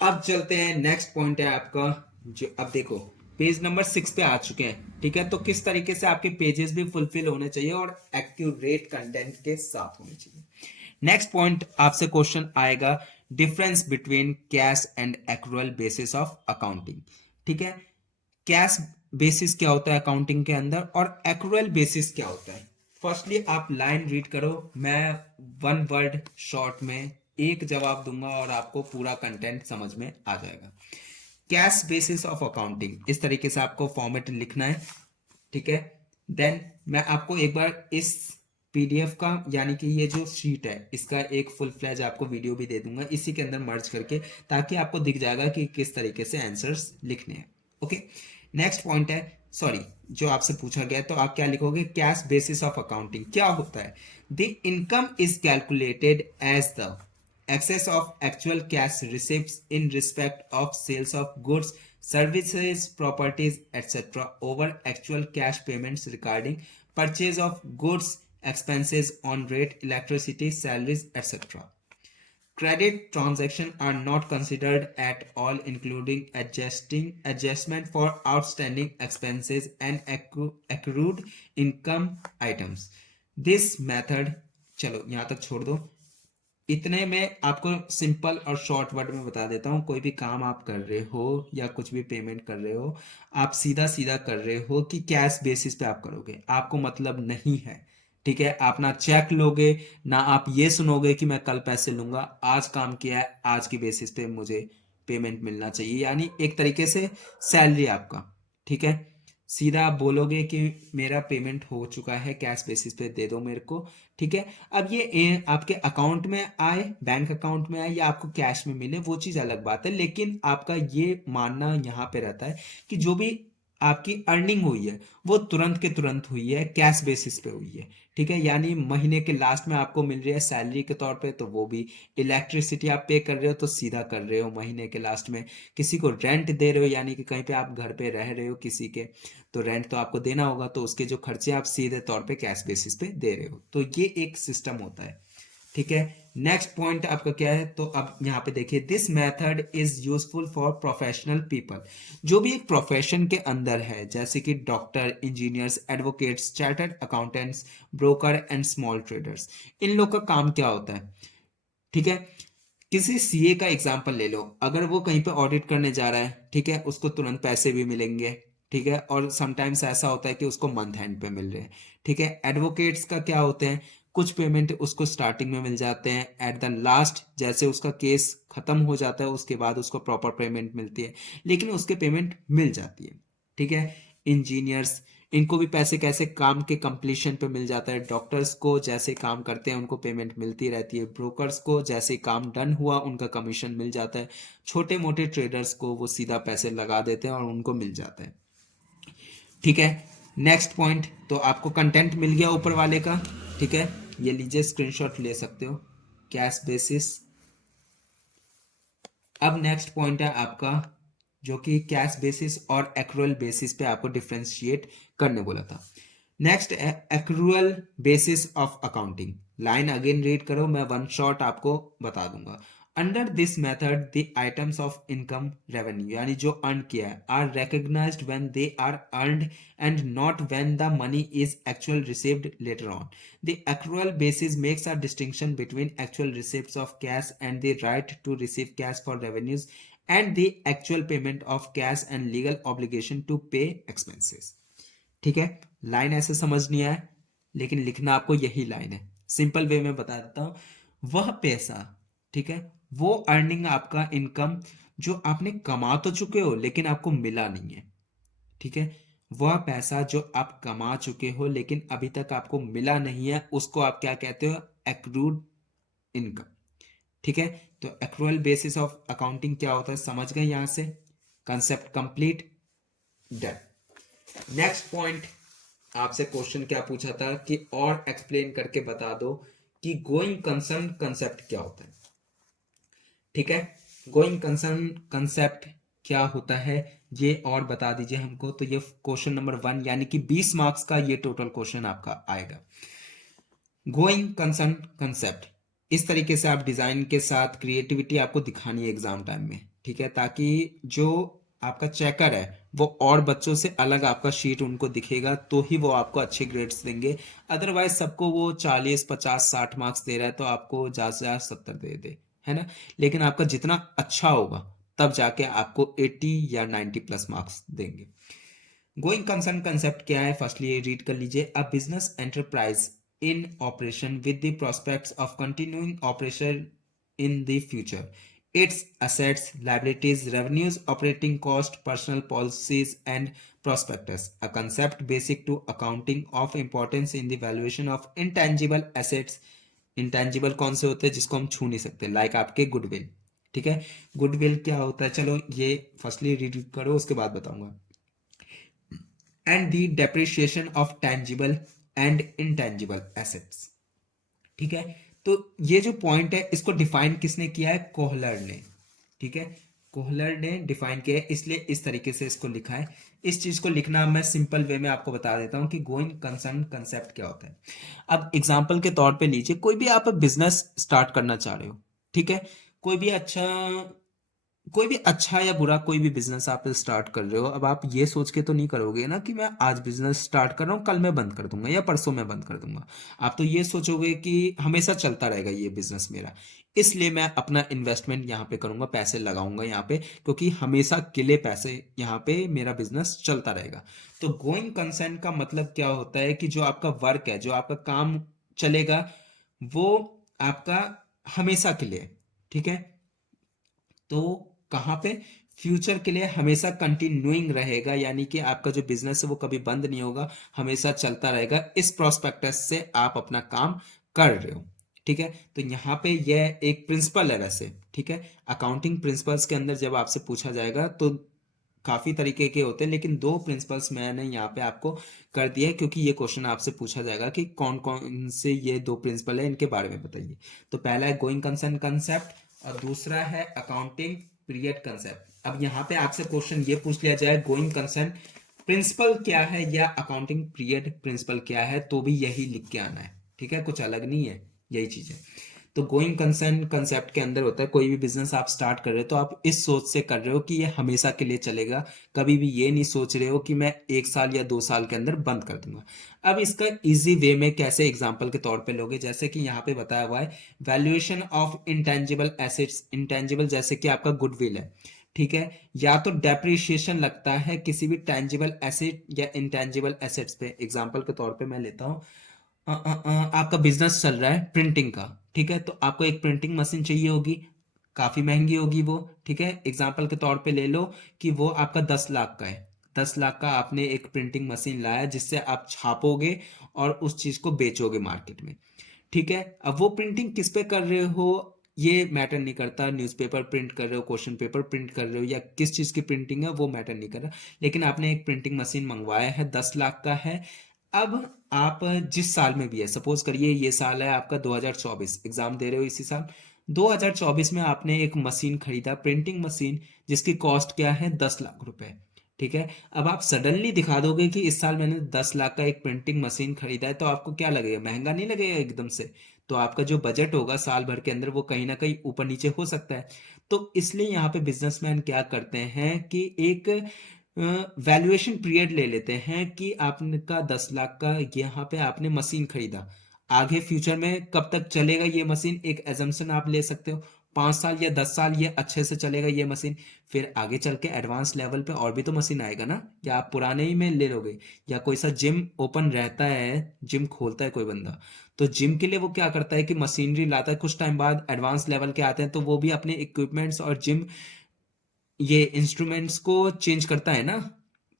अब चलते हैं, नेक्स्ट पॉइंट है आपका जो, अब देखो पेज नंबर 6 पे आ चुके हैं। ठीक है, तो किस तरीके से आपके पेजेस भी फुलफिल होने चाहिए और एक्यूरेट कंटेंट के साथ होने चाहिए। नेक्स्ट पॉइंट आपसे क्वेश्चन आएगा, difference between cash and accrual basis of accounting. ठीक है, कैश बेसिस क्या होता है अकाउंटिंग के अंदर और एक्रूअल बेसिस क्या होता है। फर्स्टली आप लाइन रीड करो, मैं वन वर्ड शॉर्ट में एक जवाब दूंगा और आपको पूरा कंटेंट समझ में आ जाएगा। कैश बेसिस ऑफ अकाउंटिंग, इस तरीके से आपको फॉर्मेट लिखना है। ठीक है, देन मैं आपको एक बार इस पीडीएफ का, यानी कि ये जो शीट है इसका एक फुल फ्लैज आपको वीडियो भी दे दूंगा इसी के अंदर मर्ज करके, ताकि आपको दिख जाएगा कि किस तरीके से आंसर्स लिखने हैं। ओके, नेक्स्ट पॉइंट है, सॉरी, जो आपसे पूछा गया तो आप क्या लिखोगे, कैश बेसिस ऑफ अकाउंटिंग क्या होता है। The income is calculated as the excess of actual cash receipts in respect of sales of goods, services, properties, etc. over actual cash payments regarding purchase of goods, expenses on rate, electricity, salaries, etc. Credit transactions are not considered at all, including adjustment for outstanding expenses and accrued income items. This method, चलो यहाँ तक छोड़ दो, इतने में आपको simple और short word में बता देता हूँ। कोई भी काम आप कर रहे हो या कुछ भी पेमेंट कर रहे हो, आप सीधा सीधा कर रहे हो कि कैश बेसिस पे आप करोगे, आपको मतलब नहीं है। ठीक है, आप ना चेक लोगे, ना आप ये सुनोगे कि मैं कल पैसे लूंगा, आज काम किया है, आज की बेसिस पे मुझे पेमेंट मिलना चाहिए, यानी एक तरीके से सैलरी आपका। ठीक है, सीधा आप बोलोगे कि मेरा पेमेंट हो चुका है, कैश बेसिस पे दे दो मेरे को। ठीक है, अब ये आपके अकाउंट में आए, बैंक अकाउंट में आए, या आपको कैश में मिले, वो चीज अलग बात है, लेकिन आपका ये मानना यहाँ पे रहता है कि जो भी आपकी अर्निंग हुई है वो तुरंत के तुरंत हुई है, कैश बेसिस पे हुई है। ठीक है, यानी महीने के लास्ट में आपको मिल रही है सैलरी के तौर पे, तो वो भी इलेक्ट्रिसिटी आप पे कर रहे हो तो सीधा कर रहे हो महीने के लास्ट में। किसी को रेंट दे रहे हो, यानी कि कहीं पे आप घर पे रह रहे हो किसी के, तो रेंट तो आपको देना होगा, तो उसके जो खर्चे आप सीधे तौर पे कैश बेसिस पे दे रहे हो, तो ये एक सिस्टम होता है। ठीक है, नेक्स्ट पॉइंट आपका क्या है, तो अब यहाँ पे देखिए, this method is useful for professional people. जो भी एक प्रोफेशन के अंदर है, जैसे कि doctor, engineers, advocates, chartered accountants, broker and small traders, इन लोग का काम क्या होता है, ठीक है। किसी सीए का एग्जांपल ले लो, अगर वो कहीं पे ऑडिट करने जा रहा है, ठीक है, उसको तुरंत पैसे भी मिलेंगे, ठीक है, और समटाइम्स ऐसा होता है कि उसको मंथ एंड पे मिल रहे हैं, ठीक है। एडवोकेट्स का क्या होते हैं, कुछ पेमेंट उसको स्टार्टिंग में मिल जाते हैं, एट द लास्ट जैसे उसका केस खत्म हो जाता है उसके बाद उसको प्रॉपर पेमेंट मिलती है, लेकिन उसके पेमेंट मिल जाती है, ठीक है। इंजीनियर्स, इनको भी पैसे कैसे, काम के कंप्लीशन पे मिल जाता है। डॉक्टर्स को जैसे काम करते हैं उनको पेमेंट मिलती रहती है। ब्रोकर्स को जैसे काम डन हुआ उनका कमीशन मिल जाता है। छोटे मोटे ट्रेडर्स को वो सीधा पैसे लगा देते हैं और उनको मिल जाता है, ठीक है। नेक्स्ट पॉइंट, तो आपको कंटेंट मिल गया ऊपर वाले का, ठीक है, ये लीजिए स्क्रीनशॉट ले सकते हो, कैश बेसिस। अब नेक्स्ट पॉइंट है आपका, जो कि कैश बेसिस और एक्रूअल बेसिस पे आपको डिफ्रेंशिएट करने बोला था। नेक्स्ट है accrual basis of accounting. Line again read करो, मैं वन शॉट आपको बता दूंगा। Under this method the items of income revenue, यानी जो अर्न किया है, are recognized when they are earned and not when the money is actual received later on. The accrual basis makes a distinction between actual receipts of cash and the right to receive cash for revenues and the actual payment of cash and legal obligation to pay expenses. ठीक है, line ऐसे समझ नहीं आया, लेकिन लिखना आपको यही लाइन है। सिंपल वे में बता देता हूं, वह पैसा, ठीक है, वो अर्निंग आपका इनकम जो आपने कमा तो चुके हो लेकिन आपको मिला नहीं है, ठीक है, वह पैसा जो आप कमा चुके हो लेकिन अभी तक आपको मिला नहीं है, उसको आप क्या कहते हो, एक्रूड इनकम, ठीक है। तो एक्रूअल बेसिस ऑफ अकाउंटिंग क्या होता है, समझ गए यहां से, concept complete, done. Next point, आपसे क्वेश्चन क्या पूछा था कि और एक्सप्लेन करके बता दो कि गोइंग कंसर्न कंसेप्ट क्या होता है, ठीक है। गोइंग कंसर्न कंसेप्ट क्या होता है ये और बता दीजिए हमको। तो ये क्वेश्चन नंबर 1 यानी कि 20 मार्क्स का ये टोटल क्वेश्चन आपका आएगा। गोइंग कंसर्न कंसेप्ट, इस तरीके से आप डिजाइन के साथ क्रिएटिविटी आपको दिखानी है एग्जाम टाइम में, ठीक है, ताकि जो आपका चेकर है वो और बच्चों से अलग आपका शीट उनको दिखेगा, तो ही वो आपको अच्छे ग्रेड्स देंगे। अदरवाइज सबको वो 40 50 60 मार्क्स दे रहा है तो आपको ज्यादा से ज्यादा 70 दे दे, है ना। लेकिन आपका जितना अच्छा होगा तब जाके आपको 80 या 90 प्लस मार्क्स देंगे। गोइंग कंसर्न कंसेप्ट क्या है, फर्स्टली रीड कर लीजिए। A business enterprise in operation with the prospects of continuing operation in the future. Its assets, liabilities, revenues, operating cost, personal policies, and prospectus. A concept basic to accounting of importance in the valuation of intangible assets. Intangible कौन से होते हैं, जिसको हम छू नहीं सकते, like आपके गुडविल, ठीक है। गुडविल क्या होता है, चलो ये फर्स्टली रीड करो उसके बाद बताऊंगा। And the depreciation of tangible and intangible assets, ठीक है। तो ये जो पॉइंट है इसको डिफाइन किसने किया है, कोहलर ने, ठीक है, कोहलर ने डिफाइन किया है, इसलिए इस तरीके से इसको लिखा है। इस चीज को लिखना मैं सिंपल वे में आपको बता देता हूं कि गोइंग कंसर्न कंसेप्ट क्या होता है। अब एग्जांपल के तौर पे लीजिए, कोई भी आप बिजनेस स्टार्ट करना चाह रहे हो, ठीक है, कोई भी अच्छा, कोई भी अच्छा या बुरा कोई भी बिजनेस आप स्टार्ट कर रहे हो। अब आप ये सोच के तो नहीं करोगे ना कि मैं आज बिजनेस स्टार्ट कर रहा हूँ कल मैं बंद कर दूंगा या परसों मैं बंद कर दूंगा। आप तो ये सोचोगे कि हमेशा चलता रहेगा ये बिजनेस मेरा, इसलिए मैं अपना इन्वेस्टमेंट यहाँ पे करूंगा, पैसे लगाऊंगा यहाँ पे, क्योंकि हमेशा के लिए पैसे यहाँ पे मेरा बिजनेस चलता रहेगा। तो गोइंग कंसर्न का मतलब क्या होता है कि जो आपका वर्क है, जो आपका काम चलेगा, वो आपका हमेशा के लिए, ठीक है। तो कहाँ पे, फ्यूचर के लिए हमेशा कंटिन्यूइंग रहेगा, यानी कि आपका जो बिजनेस है वो कभी बंद नहीं होगा, हमेशा चलता रहेगा। इस प्रोस्पेक्टस से आप अपना काम कर रहे हो, ठीक है। तो यहाँ पे यह एक प्रिंसिपल है वैसे, ठीक है। अकाउंटिंग प्रिंसिपल्स के अंदर जब आपसे पूछा जाएगा तो काफी तरीके के होते हैं, लेकिन दो प्रिंसिपल्स मैंने यहाँ पे आपको कर दिए हैं, क्योंकि ये क्वेश्चन आपसे पूछा जाएगा कि कौन कौन से ये दो प्रिंसिपल है, इनके बारे में बताइए। तो पहला है गोइंग कंसर्न कंसेप्ट और दूसरा है अकाउंटिंग पीरियड कंसेप्ट। अब यहाँ पे आपसे क्वेश्चन ये पूछ लिया जाए गोइंग कंसर्न प्रिंसिपल क्या है या अकाउंटिंग पीरियड प्रिंसिपल क्या है, तो भी यही लिख के आना है, ठीक है, कुछ अलग नहीं है, यही चीज है। तो गोइंग कंसर्न कंसेप्ट के अंदर होता है कोई भी बिजनेस आप स्टार्ट कर रहे हो तो आप इस सोच से कर रहे हो कि ये हमेशा के लिए चलेगा, कभी भी ये नहीं सोच रहे हो कि मैं 1 साल या 2 साल के अंदर बंद कर दूंगा। अब इसका इजी वे में कैसे एग्जाम्पल के तौर पे लोगे, जैसे कि यहाँ पे बताया हुआ है valuation of intangible assets, intangible जैसे कि आपका गुडविल है, ठीक है, या तो डेप्रिसिएशन लगता है किसी भी टेंजिबल एसेट या इंटेंजिबल एसेट्स पे। एग्जांपल के तौर पे मैं लेता हूँ, आपका बिजनेस चल रहा है प्रिंटिंग का, ठीक है, तो आपको एक प्रिंटिंग मशीन चाहिए होगी, काफी महंगी होगी वो, ठीक है। एग्जांपल के तौर पे ले लो कि वो आपका 10 लाख का है, 10 लाख का आपने एक प्रिंटिंग मशीन लाया जिससे आप छापोगे और उस चीज को बेचोगे मार्केट में, ठीक है। अब वो प्रिंटिंग किस पे कर रहे हो ये मैटर नहीं करता, न्यूज़पेपर प्रिंट कर रहे हो, क्वेश्चन पेपर प्रिंट कर रहे हो, या किस चीज़ की प्रिंटिंग है वो मैटर नहीं कर रहा, लेकिन आपने एक प्रिंटिंग मशीन मंगवाया है, 10 लाख का है। अब आप जिस साल में भी है, सपोज करिए ये साल है आपका 2024, एग्जाम दे रहे हो इसी साल, 2024 में आपने एक मशीन खरीदा, प्रिंटिंग मशीन, जिसकी कॉस्ट क्या है, 10 लाख रुपए, ठीक है। अब आप सडनली दिखा दोगे कि इस साल मैंने 10 लाख का एक प्रिंटिंग मशीन खरीदा है, तो आपको क्या लगेगा, महंगा नहीं लगेगा एकदम से, तो आपका जो बजट होगा साल भर के अंदर वो कहीं ना कहीं ऊपर नीचे हो सकता है। तो इसलिए यहाँ पे बिजनेसमैन क्या करते हैं कि एक वैल्यूएशन पीरियड ले लेते हैं कि आपका 10 लाख का यहाँ पे आपने मशीन खरीदा, आगे फ्यूचर में कब तक चलेगा ये मशीन, एक एजम्पशन आप ले सकते हो 5 साल या 10 साल ये अच्छे से चलेगा ये मशीन, फिर आगे चल के एडवांस लेवल पे और भी तो मशीन आएगा ना, या आप पुराने ही में ले लोगे, या कोई सा जिम ओपन रहता है, जिम खोलता है कोई बंदा, तो जिम के लिए वो क्या करता है कि मशीनरी लाता है, कुछ टाइम बाद एडवांस लेवल के आते हैं तो वो भी अपने इक्विपमेंट्स और जिम ये इंस्ट्रूमेंट्स को चेंज करता है ना।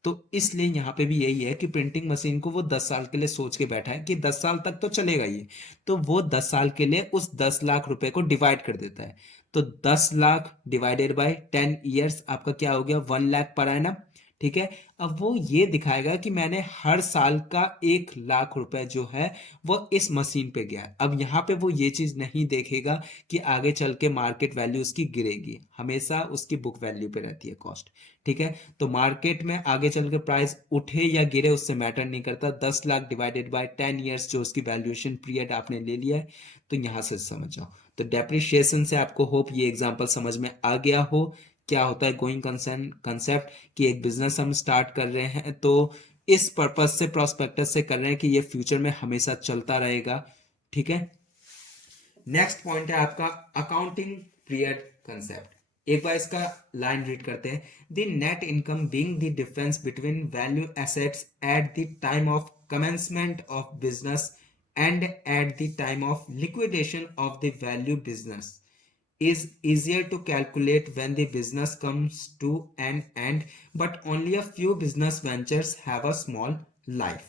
तो इसलिए यहाँ पे भी यही है कि प्रिंटिंग मशीन को वो 10 साल के लिए सोच के बैठा है कि 10 साल तक तो चलेगा ये, तो वो 10 साल के लिए उस 10 लाख रुपए को डिवाइड कर देता है। तो 10 लाख डिवाइडेड बाय 10 ईयर्स आपका क्या हो गया, 1 लाख पर एनम, ठीक है। अब वो ये दिखाएगा कि मैंने हर साल का 1 लाख रुपए जो है वो इस मशीन पे गया है। अब यहाँ पे वो ये चीज नहीं देखेगा कि आगे चल के मार्केट वैल्यू उसकी गिरेगी, हमेशा उसकी बुक वैल्यू पे रहती है कॉस्ट, ठीक है। तो मार्केट में आगे चल के प्राइस उठे या गिरे उससे मैटर नहीं करता, 10 लाख डिवाइडेड बाय 10 ईयर्स जो उसकी वैल्यूएशन पीरियड आपने ले लिया है, तो यहाँ से समझ जाओ। तो डेप्रिशिएशन से आपको होप ये एग्जांपल समझ में आ गया हो, क्या होता है गोइंग कंसर्न कंसेप्ट, कि एक बिजनेस हम स्टार्ट कर रहे हैं तो इस पर्पज से प्रोस्पेक्टस से कर रहे हैं कि ये फ्यूचर में हमेशा चलता रहेगा, ठीक है। नेक्स्ट पॉइंट है आपका अकाउंटिंग पीरियड कंसेप्ट। एक बार इसका लाइन रीड करते हैं, the net income being the difference between value assets at the time of commencement of business and at the time of liquidation of the value business is easier to calculate when the business comes to an end, but only a few business ventures have a small life,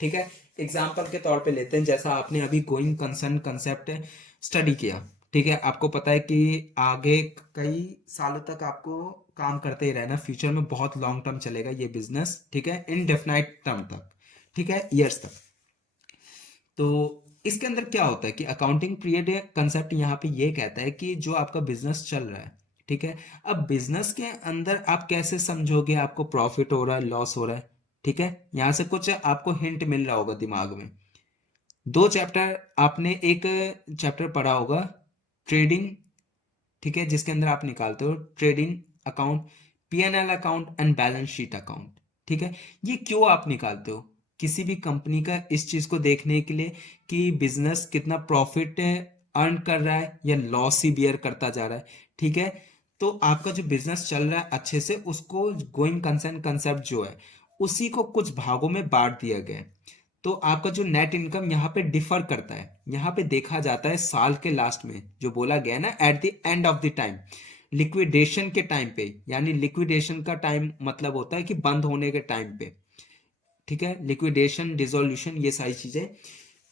ठीक है। Example के तौर पे लेते हैं, जैसा आपने अभी गोइंग कंसर्न कंसेप्ट स्टडी किया, ठीक है, आपको पता है कि आगे कई सालों तक आपको काम करते ही रहना, फ्यूचर में बहुत लॉन्ग टर्म चलेगा ये बिजनेस, ठीक है, इनडेफिनाइट टर्म तक, ठीक है, ईयर्स तक। तो इसके अंदर क्या होता है कि अकाउंटिंग पीरियड कंसेप्ट यहाँ पे ये कहता है कि जो आपका बिजनेस चल रहा है, ठीक है, अब बिजनेस के अंदर आप कैसे समझोगे आपको प्रॉफिट हो रहा है लॉस हो रहा है, ठीक है, यहाँ से कुछ आपको हिंट मिल रहा होगा दिमाग में। दो चैप्टर आपने, एक चैप्टर पढ़ा होगा ट्रेडिंग, ठीक है, जिसके अंदर आप निकालते हो trading account, PNL account and balance sheet account, ठीक है। ये क्यों आप निकालते हो, किसी भी कंपनी का इस चीज को देखने के लिए कि बिजनेस कितना प्रॉफिट अर्न कर रहा है या लॉस ही बियर करता जा रहा है, ठीक है। तो आपका जो बिजनेस चल रहा है अच्छे से, उसको गोइंग कंसर्न कंसेप्ट जो है उसी को कुछ भागों में बांट दिया गया है। तो आपका जो नेट इनकम यहाँ पे डिफर करता है, यहाँ पे देखा जाता है साल के लास्ट में, जो बोला गया है ना at the end of the time, liquidation के टाइम पे, यानी लिक्विडेशन का टाइम मतलब होता है कि बंद होने के टाइम पे, ठीक है, लिक्विडेशन डिसोल्यूशन ये सारी चीजें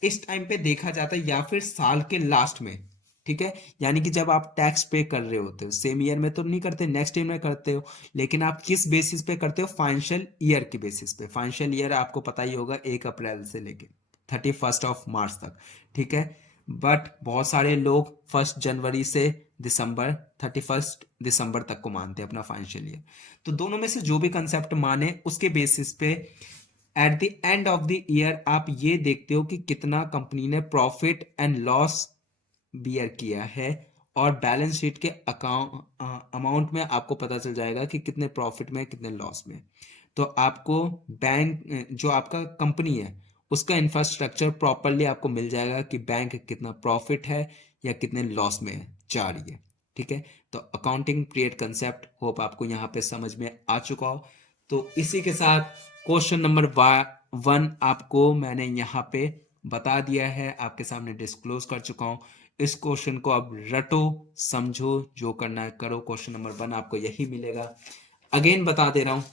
इस टाइम पे देखा जाता है, या फिर साल के लास्ट में, ठीक है, यानी कि जब आप टैक्स पे कर रहे होते हो, सेम ईयर में तो नहीं करते, नेक्स्ट ईयर में करते हो, लेकिन आप किस बेसिस पे करते हो, फाइनेंशियल ईयर के बेसिस पे। फाइनेंशियल ईयर आपको पता ही होगा 1 अप्रैल से लेके 31 मार्च तक, ठीक है। बट बहुत सारे लोग 1 जनवरी से दिसंबर 31 दिसंबर तक को मानते हैं अपना फाइनेंशियल ईयर। तो दोनों में से जो भी कंसेप्ट माने उसके बेसिस पे at the end of the year आप ये देखते हो कि कितना कंपनी ने प्रॉफिट एंड लॉस बियर किया है, और बैलेंस शीट के अमाउंट में आपको पता चल जाएगा कि कितने प्रॉफिट में कितने लॉस में। तो आपको बैंक जो आपका कंपनी है उसका इंफ्रास्ट्रक्चर प्रॉपरली आपको मिल जाएगा कि बैंक कितना प्रॉफिट है या कितने लॉस में जा रही है। ठीक है, तो अकाउंटिंग पीरियड कंसेप्ट होप आपको यहाँ पे समझ में आ चुका हो। तो इसी के साथ क्वेश्चन नंबर 1 आपको मैंने यहाँ पे बता दिया है, आपके सामने डिस्क्लोज कर चुका हूँ। इस क्वेश्चन को अब रटो समझो, जो करना है करो। क्वेश्चन नंबर 1 आपको यही मिलेगा। अगेन बता दे रहा हूँ,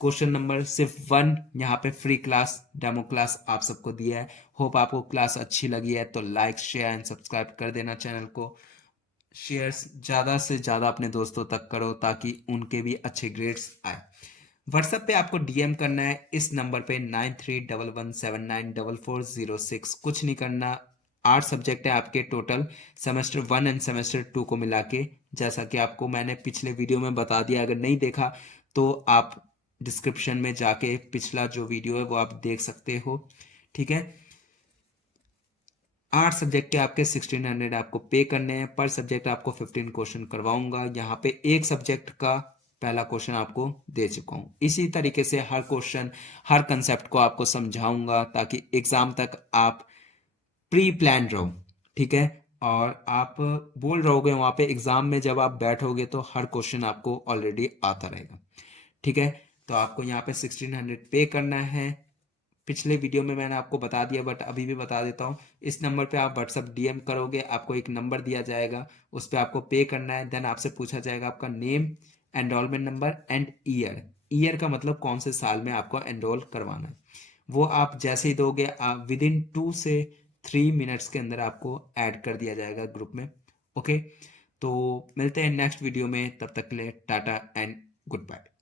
क्वेश्चन नंबर सिर्फ 1 यहाँ पे फ्री क्लास डेमो क्लास आप सबको दिया है। होप आपको क्लास अच्छी लगी है तो लाइक शेयर एंड सब्सक्राइब कर देना चैनल को। शेयर्स ज़्यादा से ज़्यादा अपने दोस्तों तक करो ताकि उनके भी अच्छे ग्रेड्स आए। व्हाट्सएप पे आपको डीएम करना है इस नंबर पे 9311794406। कुछ नहीं करना। 8 सब्जेक्ट है आपके टोटल, सेमेस्टर 1 एंड सेमेस्टर 2 को मिला के। जैसा कि आपको मैंने पिछले वीडियो में बता दिया, अगर नहीं देखा तो आप डिस्क्रिप्शन में जाके पिछला जो वीडियो है वो आप देख सकते हो। ठीक है, 8 सब्जेक्ट के आपके 1600 आपको पे करने हैं। पर सब्जेक्ट आपको 15 क्वेश्चन करवाऊंगा। यहाँ पे एक सब्जेक्ट का पहला क्वेश्चन आपको दे चुका हूँ। इसी तरीके से हर क्वेश्चन हर कंसेप्ट को आपको समझाऊंगा ताकि एग्जाम तक आप प्री प्लान रहो। ठीक है, और आप बोल रहोगे वहां पे एग्जाम में जब आप बैठोगे तो हर क्वेश्चन आपको ऑलरेडी आता रहेगा। ठीक है, तो आपको यहाँ पे 1600 पे करना है। पिछले वीडियो में मैंने आपको बता दिया बट अभी भी बता देता हूँ। इस नंबर पे आप व्हाट्सअप डीएम करोगे, आपको एक नंबर दिया जाएगा, उस पर आपको पे करना है। देन आपसे पूछा जाएगा आपका name, enrolment number and year. Year का मतलब कौन से साल में आपको एनरोल करवाना है। वो आप जैसे ही दोगे विद इन 2 से 3 मिनट्स के अंदर आपको ऐड कर दिया जाएगा ग्रुप में। ओके, तो मिलते हैं नेक्स्ट वीडियो में, तब तक के लिए टाटा एंड गुड बाय।